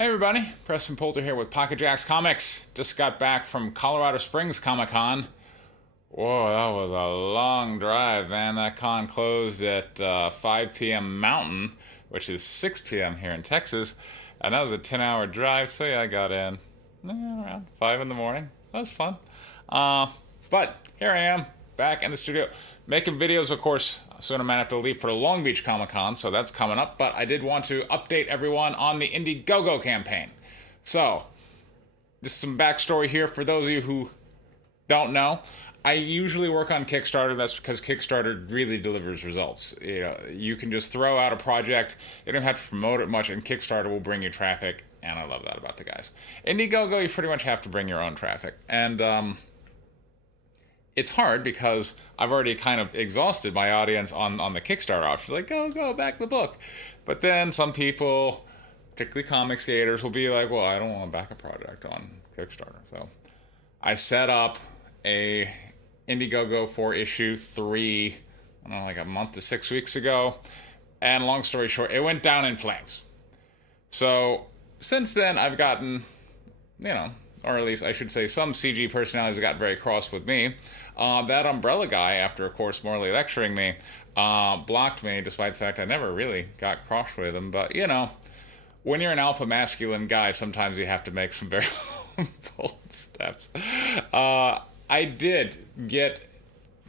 Hey everybody, Preston Poulter here with Pocket Jacks Comics. Just got back from Colorado Springs Comic Con. Whoa, that was a long drive, man. That con closed at 5 p.m. Mountain, which is 6 p.m. here in Texas. And that was a 10-hour drive, so yeah, I got in around 5 in the morning. That was fun. But here I am, back in the studio, making videos, of course. Soon I'm going to have to leave for the Long Beach Comic Con, so that's coming up. But I did want to update everyone on the Indiegogo campaign. So, just some backstory here for those of you who don't know. I usually work on Kickstarter. That's because Kickstarter really delivers results. You know, you can just throw out a project. You don't have to promote it much, and Kickstarter will bring you traffic. And I love that about the guys. Indiegogo, you pretty much have to bring your own traffic. And, it's hard because I've already kind of exhausted my audience on the Kickstarter option. Like, go, back the book. But then some people, particularly Comicsgaters, will be like, well, I don't want to back a project on Kickstarter. So I set up a Indiegogo for issue 3, I don't know, like a month to 6 weeks ago. And long story short, it went down in flames. So since then, I've gotten, or at least I should say some CG personalities got very cross with me. That Umbrella guy, after of course morally lecturing me, blocked me, despite the fact I never really got cross with him. But when you're an alpha masculine guy, sometimes you have to make some very bold steps. I did get,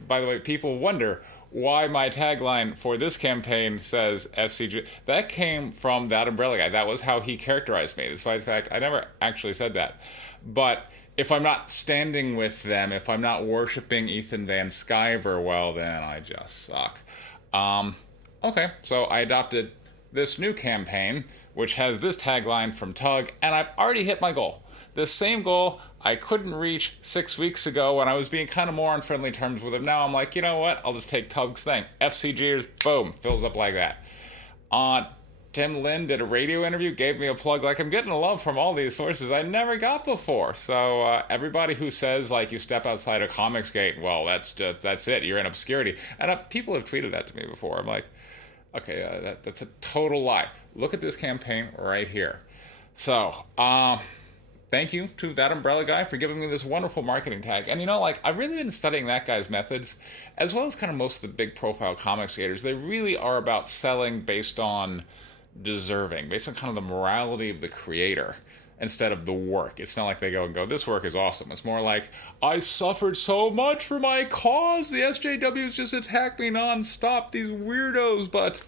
by the way, people wonder why my tagline for this campaign says FCG. That came from that Umbrella guy. That was how he characterized me, despite the fact I never actually said that. But if I'm not standing with them, if I'm not worshiping Ethan Van Sciver, well, then I just suck. Okay, so I adopted this new campaign, which has this tagline from Tug, and I've already hit my goal. The same goal I couldn't reach 6 weeks ago when I was being kind of more on friendly terms with him. Now I'm like, you know what? I'll just take Tug's thing. FCGers, boom, fills up like that. Tim Lin did a radio interview, gave me a plug. Like, I'm getting love from all these sources I never got before. So everybody who says, like, you step outside of Comicsgate, well, that's it. You're in obscurity. And people have tweeted that to me before. I'm like, okay, that's a total lie. Look at this campaign right here. So, thank you to that Umbrella guy for giving me this wonderful marketing tag. And I've really been studying that guy's methods, as well as kind of most of the big profile comics creators. They really are about selling based on deserving, based on kind of the morality of the creator instead of the work. It's not like they go, this work is awesome. It's more like, I suffered so much for my cause. The SJWs just attack me nonstop, these weirdos, but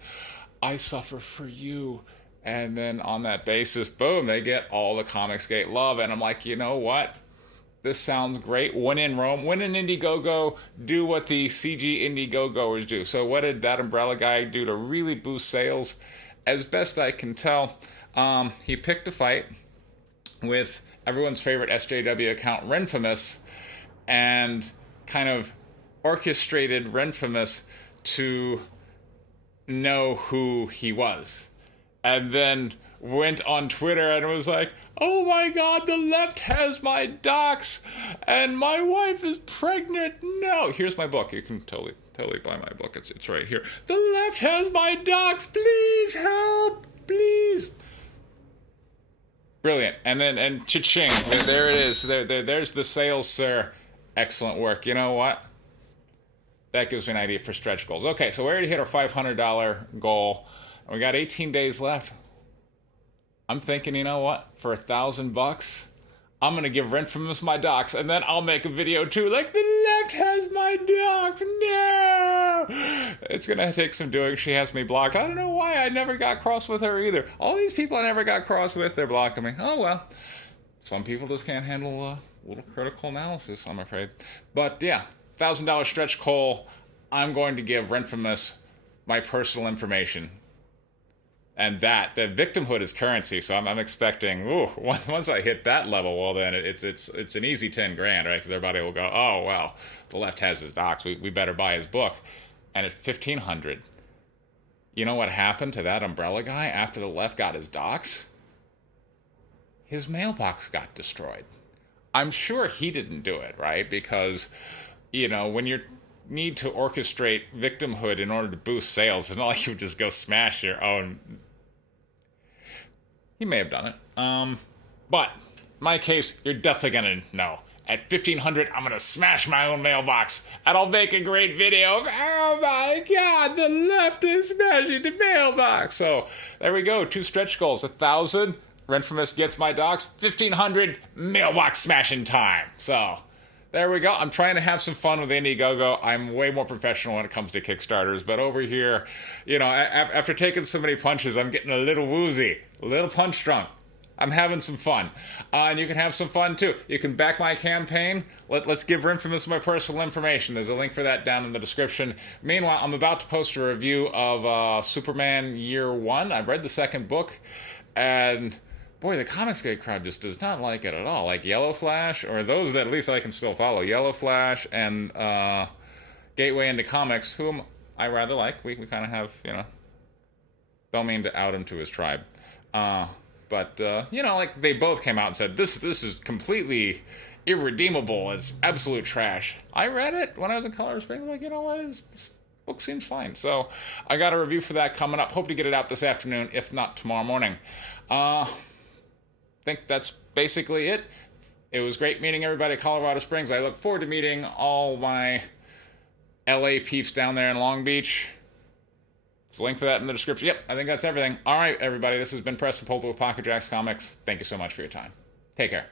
I suffer for you. And then on that basis, boom, they get all the Comicsgate love. And I'm like, you know what? This sounds great. When in Rome, when in Indiegogo, do what the CG Indiegogoers do. So what did that Umbrella guy do to really boost sales? As best I can tell, he picked a fight with everyone's favorite SJW account, Renfamous, and kind of orchestrated Renfamous to know who he was. And then went on Twitter and was like, oh my god, the left has my doxx, and my wife is pregnant. No, here's my book. You can totally buy my book. It's right here. The left has my doxx. Please help. Please. Brilliant. And cha-ching. There it is. There's the sales, sir. Excellent work. You know what? That gives me an idea for stretch goals. Okay, so we already hit our $500 goal. We got 18 days left. I'm thinking, you know what? For $1,000, I'm going to give Renfamous my doxx, and then I'll make a video too, like, the left has my doxx. No! It's going to take some doing. She has me blocked. I don't know why. I never got cross with her either. All these people I never got cross with, they're blocking me. Oh, well. Some people just can't handle a little critical analysis, I'm afraid. But, yeah, $1,000 stretch goal. I'm going to give Renfamous my personal information. And the victimhood is currency, so I'm expecting, once I hit that level, well then it's an easy 10 grand, right? Because everybody will go, oh well, the left has his doxx, we better buy his book. And at 1,500, you know what happened to that Umbrella guy after the left got his doxx? His mailbox got destroyed. I'm sure he didn't do it, right? Because, when you need to orchestrate victimhood in order to boost sales, it's not like you would just go smash your own. He may have done it. But in my case, you're definitely gonna know. At 1500, I'm gonna smash my own mailbox, and I'll make a great video of, oh my god, the left is smashing the mailbox. So there we go, 2 stretch goals. 1,000, Renfamous gets my doxx. 1500, mailbox smashing time. So there we go. I'm trying to have some fun with Indiegogo. I'm way more professional when it comes to Kickstarters, but over here, you know, after taking so many punches, I'm getting a little woozy, a little punch drunk. I'm having some fun. And you can have some fun too. You can back my campaign. Let's give Renfamous my personal information. There's a link for that down in the description. Meanwhile, I'm about to post a review of Superman Year 1. I've read the second book, and boy, the Comicsgater crowd just does not like it at all. Like Yellow Flash, or those that at least I can still follow. Yellow Flash and Gateway into Comics, whom I rather like. We kind of have, you know, don't mean to out him to his tribe. But, you know, like, they both came out and said, this is completely irredeemable. It's absolute trash. I read it when I was in Colorado Springs. Like, you know what? This book seems fine. So I got a review for that coming up. Hope to get it out this afternoon, if not tomorrow morning. I think that's basically it. It was great meeting everybody at Colorado Springs. I look forward to meeting all my LA peeps down there in Long Beach. There's a link for that in the description. Yep, I think that's everything. All right, everybody, this has been Preston Polter with Pocket Jacks Comics. Thank you so much for your time. Take care.